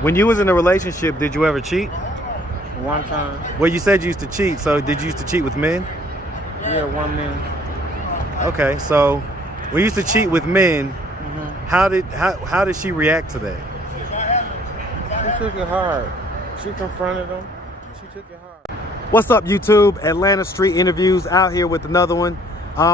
When you was in a relationship, did you ever cheat? One time. Well, you said you used to cheat, so did you used to cheat with men? Yeah, one man. Okay, so when you used to cheat with men, how did she react to that? She took it hard. She confronted him. She took it hard. What's up, YouTube? Atlanta Street Interviews out here with another one.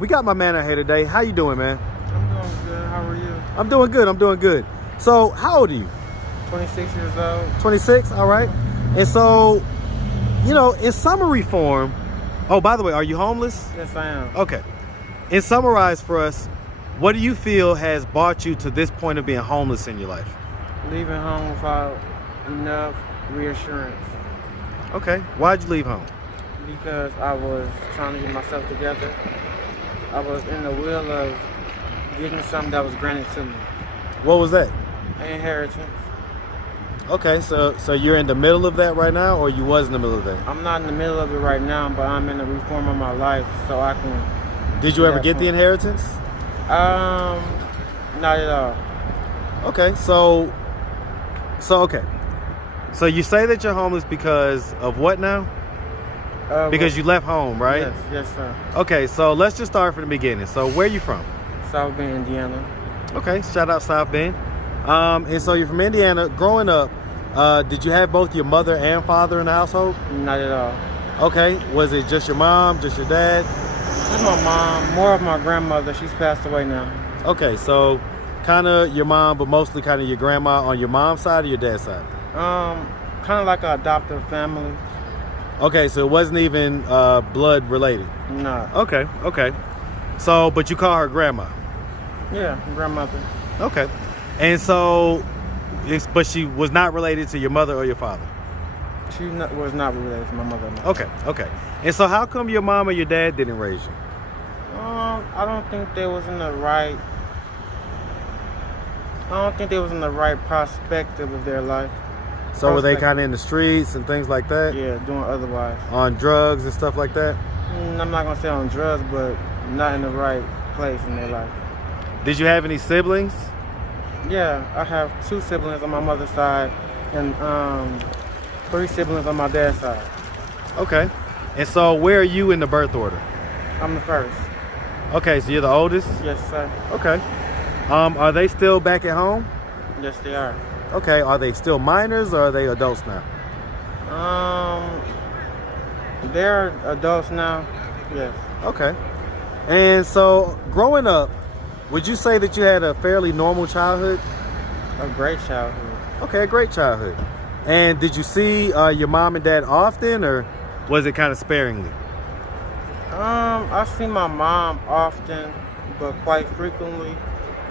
We got my man out here today. How you doing, man? I'm doing good. How are you? I'm doing good. I'm doing good. So, how old are you? 26 years old. 26. All right. And so, you know, in summary form. Oh, by the way, are you homeless? Yes, I am. Okay. And summarize for us, what do you feel has brought you to this point of being homeless in your life? Leaving home without enough reassurance. Okay. Why'd you leave home? Because I was trying to get myself together. I was in the will of getting something that was granted to me. What was that? Inheritance. Okay, so you're in the middle of that right now, or you was in the middle of that? I'm not in the middle of it right now, but I'm in the reform of my life, so I can. Did you ever get the inheritance? Not at all. Okay, so you say that you're homeless because of what now? Because you left home, right? Yes, sir. Okay, so let's just start from the beginning. So where are you from? South Bend, Indiana. Okay, shout out South Bend. And so you're from Indiana. Growing up, did you have both your mother and father in the household? Not at all. Okay, was it just your mom, just your dad? Just my mom, more of my grandmother. She's passed away now. Okay, so kind of your mom, but mostly kind of your grandma on your mom's side or your dad's side? Kind of like an adoptive family. Okay, so it wasn't even blood related? No. Okay. So, but you call her grandma? Yeah, grandmother. Okay. And so, but she was not related to your mother or your father? She was not related to my mother. No. Okay. And so how come your mom or your dad didn't raise you? I don't think they was in the right perspective of their life. So were they kind of in the streets and things like that? Yeah, doing otherwise. On drugs and stuff like that? I'm not gonna say on drugs, but not in the right place in their life. Did you have any siblings? Yeah, I have 2 siblings on my mother's side and 3 siblings on my dad's side. Okay. And so where are you in the birth order? I'm the first. Okay, so you're the oldest? Yes, sir. Okay. Are they still back at home? Yes, they are. Okay, are they still minors or are they adults now? They're adults now. Yes. Okay. And so growing up, would you say that you had a fairly normal childhood? A great childhood. Okay, a great childhood. And did you see your mom and dad often, or was it kind of sparingly? I see my mom often, but quite frequently,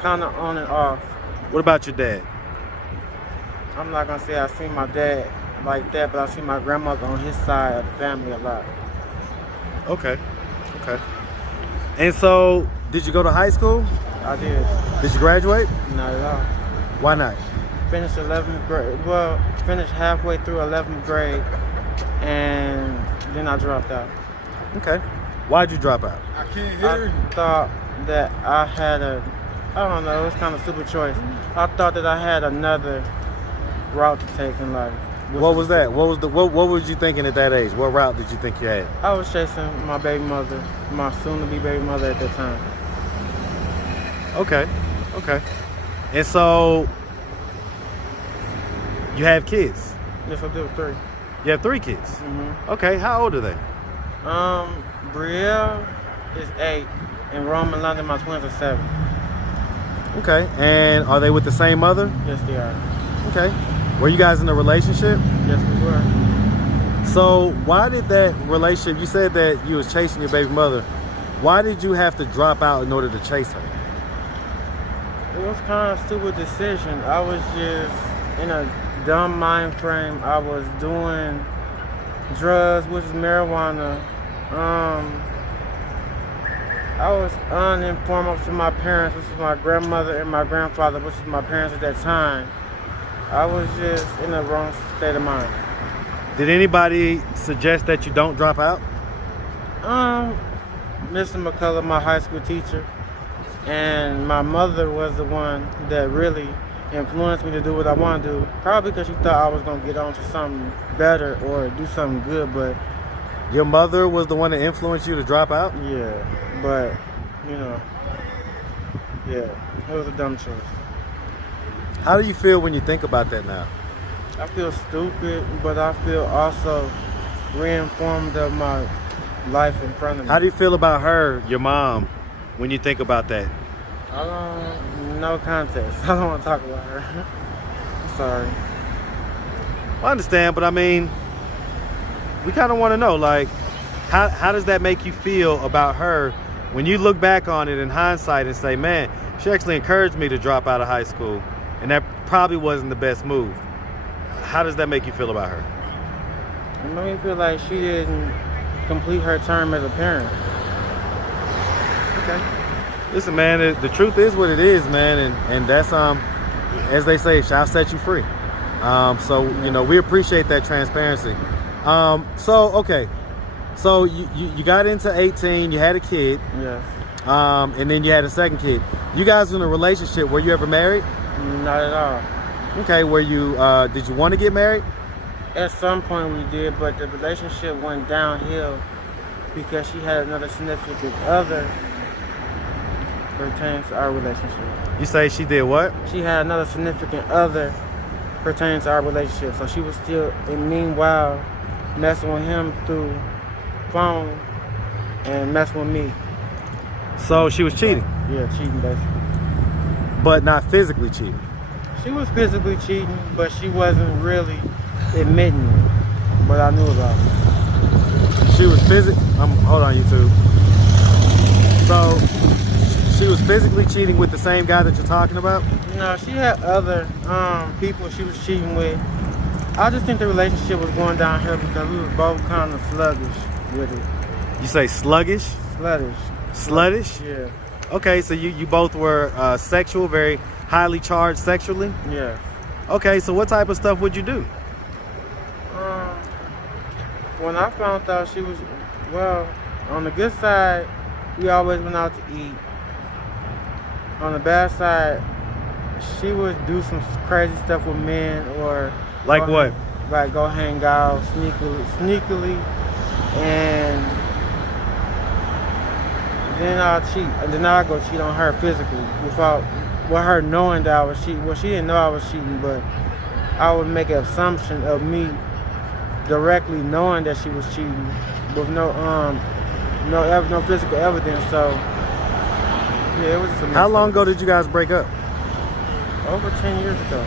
kind of on and off. What about your dad? I'm not gonna say I see my dad like that, but I see my grandmother on his side of the family a lot. Okay. And so, did you go to high school? I did. Did you graduate? Not at all. Why not? Finished 11th grade. Well, finished halfway through 11th grade, and then I dropped out. Okay. Why'd you drop out? I can't hear you. I thought that I had I don't know, it was kind of a stupid choice. I thought that I had another route to take in life. What was that? What was you thinking at that age? What route did you think you had? I was chasing my baby mother, my soon-to-be baby mother at that time. Okay. And so, you have kids? Yes, I do. 3. You have 3 kids? Mm-hmm. Okay, how old are they? Brielle is 8, and Rome and London, my twins, are 7. Okay, and are they with the same mother? Yes, they are. Okay. Were you guys in a relationship? Yes, we were. So why did that relationship, you said that you was chasing your baby mother, why did you have to drop out in order to chase her? It was kind of a stupid decision. I was just in a dumb mind frame. I was doing drugs, which is marijuana. I was uninformed to my parents, which is my grandmother and my grandfather, which is my parents at that time. I was just in the wrong state of mind. Did anybody suggest that you don't drop out? Mr. McCullough, my high school teacher, and my mother was the one that really influenced me to do what I want to do. Probably because she thought I was gonna get on to something better or do something good. But Your mother was the one that influenced you to drop out? yeah, but you know, yeah, it was a dumb choice. How do you feel when you think about that now? I feel stupid, but I feel also reinformed of my life in front of me. How do you feel about her, your mom, when you think about that? I don't, no contest. I don't want to talk about her. I'm sorry. I understand, but I mean, we kind of want to know, like, how does that make you feel about her when you look back on it in hindsight and say, man, she actually encouraged me to drop out of high school, and that probably wasn't the best move. How does that make you feel about her? It made me feel like she didn't complete her term as a parent. Okay. Listen, man, the truth is what it is, man, and that's as they say, shall set you free. So you know, we appreciate that transparency. Okay, so you got into 18, you had a kid, Yes. and then you had a second kid. You guys were in a relationship. Were you ever married? Not at all. Okay, were you? Did you want to get married? At some point we did, but the relationship went downhill because she had another significant other pertaining to our relationship. You say she did what? She had another significant other pertaining to our relationship, so she was still, and meanwhile, messing with him through phone and messing with me. So she was cheating, Yeah, cheating basically. but not physically cheating. She was physically cheating, but she wasn't really admitting it. But I knew about it. She was hold on, YouTube. So she was physically cheating with the same guy that you're talking about? No, she had other people she was cheating with. I just think the relationship was going downhill because we were both kind of sluggish with it. You say sluggish? Sluttish. Sluttish? Yeah. Okay, so you both were sexual, very highly charged sexually? Yeah. Okay, so what type of stuff would you do? When I found out she was, well, on the good side, we always went out to eat. On the bad side, she would do some crazy stuff with men, or Like what? Like go hang out sneakily, and then I'll cheat, and then I'll go cheat on her physically with her knowing that I was cheating. Well, she didn't know I was cheating, but I would make an assumption of me directly knowing that she was cheating with no physical evidence. So yeah, it was just a mess. How long ago did you guys break up? Over 10 years ago.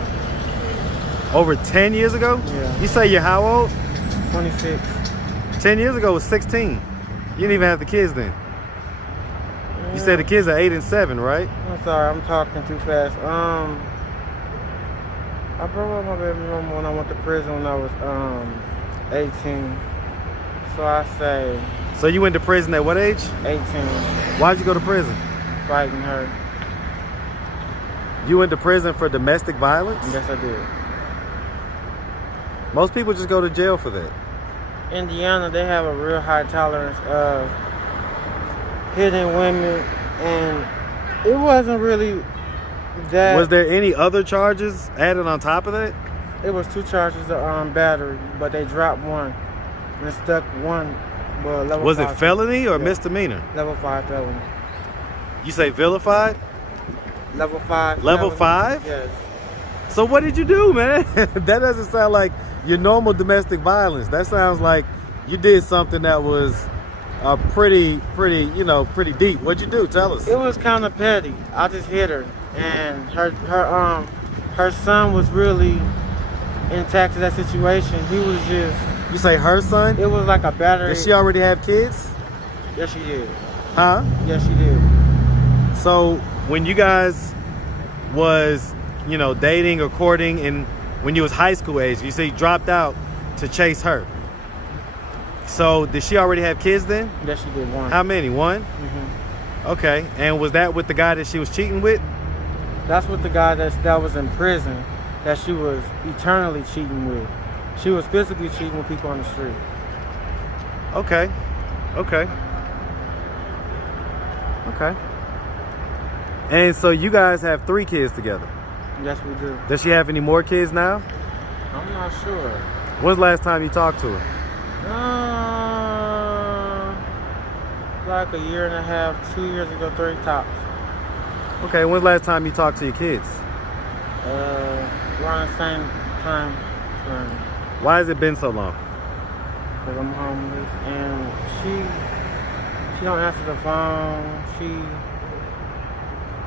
Over 10 years ago? Yeah. You say you're how old? 26. 10 years ago was 16. You didn't even have the kids then. Yeah. You said the kids are 8 and 7, right? I'm sorry, I'm talking too fast. I broke up with my baby mama when I went to prison when I was 18. So I say So you went to prison at what age? 18. Why'd you go to prison? Fighting her. You went to prison for domestic violence? Yes, I did. Most people just go to jail for that. Indiana, they have a real high tolerance of hitting women, and it wasn't really that. Was there any other charges added on top of that? It was 2 charges of battery, but they dropped one and stuck one. Well, level Was 5 it felony or yeah. Misdemeanor? Level 5 felony. You say vilified? Level 5. Level felony. 5? Yes. So what did you do, man? That doesn't sound like your normal domestic violence. That sounds like you did something that was pretty deep. What'd you do? Tell us. It was kind of petty. I just hit her, and her son was really intact to that situation. He was just. You say her son? It was like a battery. Did she already have kids? Yes, she did. Huh? Yes, she did. So when you guys was, dating or courting, and when you was high school age, you say you dropped out to chase her. So did she already have kids then? Yes, she did. One. How many? One? Mm-hmm. Okay. And was that with the guy that she was cheating with? That's with the guy that was in prison, that she was eternally cheating with. She was physically cheating with people on the street. Okay. And so you guys have 3 kids together? Yes, we do. Does she have any more kids now? I'm not sure. When's the last time you talked to her? Like a year and a half, 2 years ago, 3 tops. Okay, when's the last time you talked to your kids? Around the same time. Why has it been so long? Because I'm homeless and she don't answer the phone. She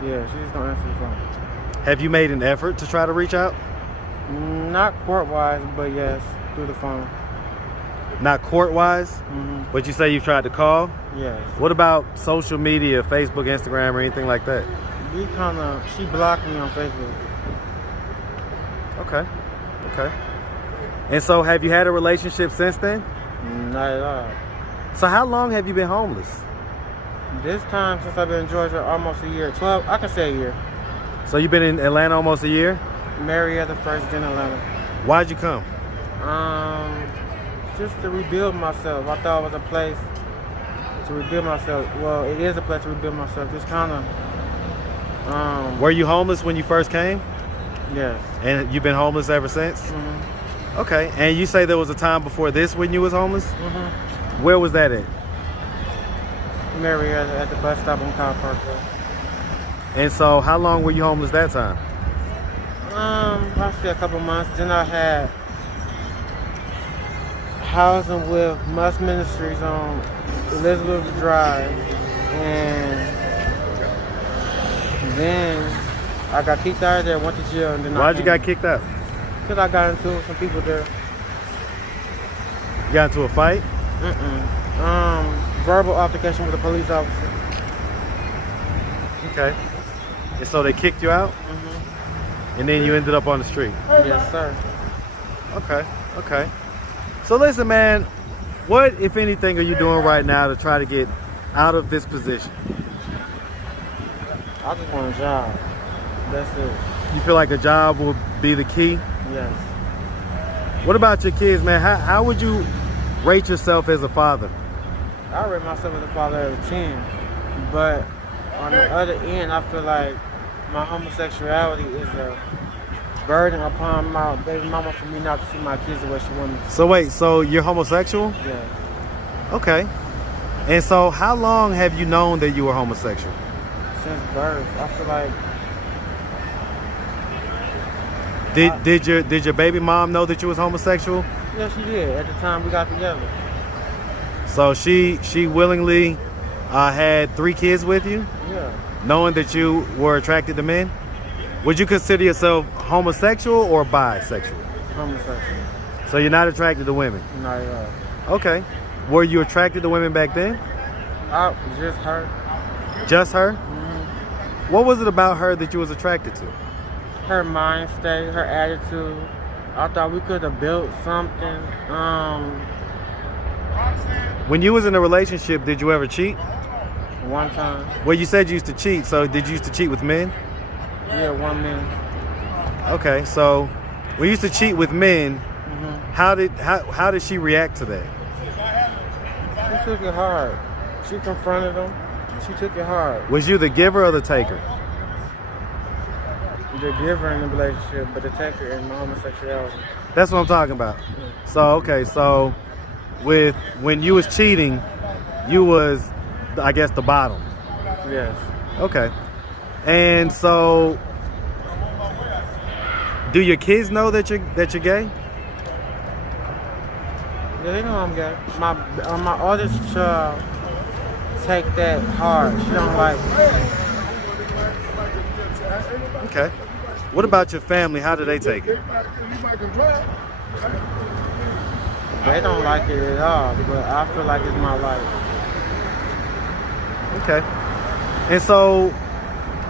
just don't answer the phone. Have you made an effort to try to reach out? Not court-wise, but yes, through the phone. Not court-wise, Mm-hmm. but you say you've tried to call? Yes. What about social media, Facebook, Instagram, or anything like that? She blocked me on Facebook. Okay, okay. And so have you had a relationship since then? Not at all. So how long have you been homeless? This time since I've been in Georgia, almost a year. 12, I can say a year. So you've been in Atlanta almost a year? Marietta first, then Atlanta. Why'd you come? Just to rebuild myself. I thought it was a place to rebuild myself. Well, it is a place to rebuild myself. Just kind of. Were you homeless when you first came? Yes. And you've been homeless ever since? Mm-hmm. Okay. And you say there was a time before this when you was homeless? Mm-hmm. Where was that at? Marietta at the bus stop on Kyle Parkway. And so how long were you homeless that time? I say a couple months. Then I had housing with Must Ministries on Elizabeth Drive, and then I got kicked out of there, went to jail, and then Why'd you got kicked out? Because I got into it with some people there. You got into a fight? Verbal altercation with a police officer. Okay. And so they kicked you out? Mm-hmm. And then you ended up on the street? Yes, sir. Okay, okay. So listen, man, what, if anything, are you doing right now to try to get out of this position? I just want a job. That's it. You feel like a job will be the key? Yes. What about your kids, man? How would you rate yourself as a father? I rate myself as a father as a 10, but on the other end, I feel like my homosexuality is a burden upon my baby mama for me not to see my kids the way she wants me to. So wait, so you're homosexual? Yeah. Okay. And so how long have you known that you were homosexual? Since birth. I feel like Did your baby mom know that you was homosexual? yeah, she did at the time we got together. So she willingly had 3 kids with you, Yeah. knowing that you were attracted to men? Would you consider yourself homosexual or bisexual? Homosexual. So you're not attracted to women? Not at all. Okay. Were you attracted to women back then? Just her. Just her? Mm-hmm. What was it about her that you was attracted to? Her mind state, her attitude. I thought we could have built something. When you was in a relationship, did you ever cheat? One time. Well, you said you used to cheat, so did you used to cheat with men? Yeah, 1 minute. Okay, so we used to cheat with men. Mm-hmm. How did she react to that? She took it hard. She confronted him. She took it hard. Was you the giver or the taker? The giver in the relationship, but the taker in my homosexuality. That's what I'm talking about. So okay, so when you was cheating, you was, I guess, the bottom. Yes. Okay. And so, do your kids know that you're gay? Yeah, they know I'm gay. My oldest child take that hard. She don't like it. Okay. What about your family? How do they take it? They don't like it at all, but I feel like it's my life. Okay. And so,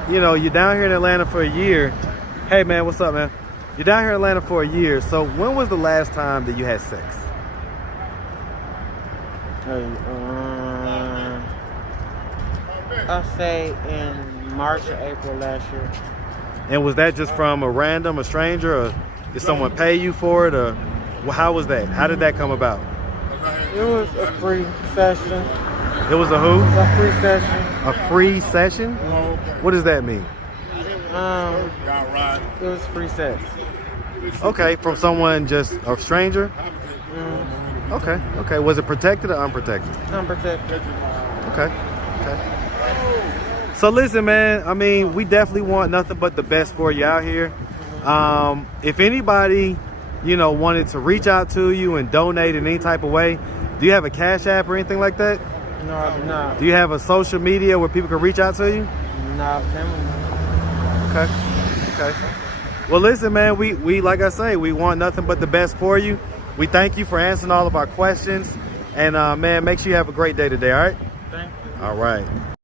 you know, you're down here in Atlanta for a year. Hey, man, what's up, man? You're down here in Atlanta for a year. So when was the last time that you had sex? Hey, I'll say in March or April last year. And was that just from a stranger, or did someone pay you for it, or how was that? How did that come about? It was a free session. It was a who? A free session. A free session? What does that mean? It was free sex. Okay, from someone just a stranger. Mm, Okay, okay. Was it protected or unprotected? unprotected. Okay, okay. So listen, man. I mean, we definitely want nothing but the best for you out here. If anybody, wanted to reach out to you and donate in any type of way, do you have a Cash App or anything like that? No, I do not. Do you have a social media where people can reach out to you? Nah, family. Okay, okay. Well, listen, man. We like I say, we want nothing but the best for you. We thank you for answering all of our questions, and man, make sure you have a great day today. All right. Thank you. All right.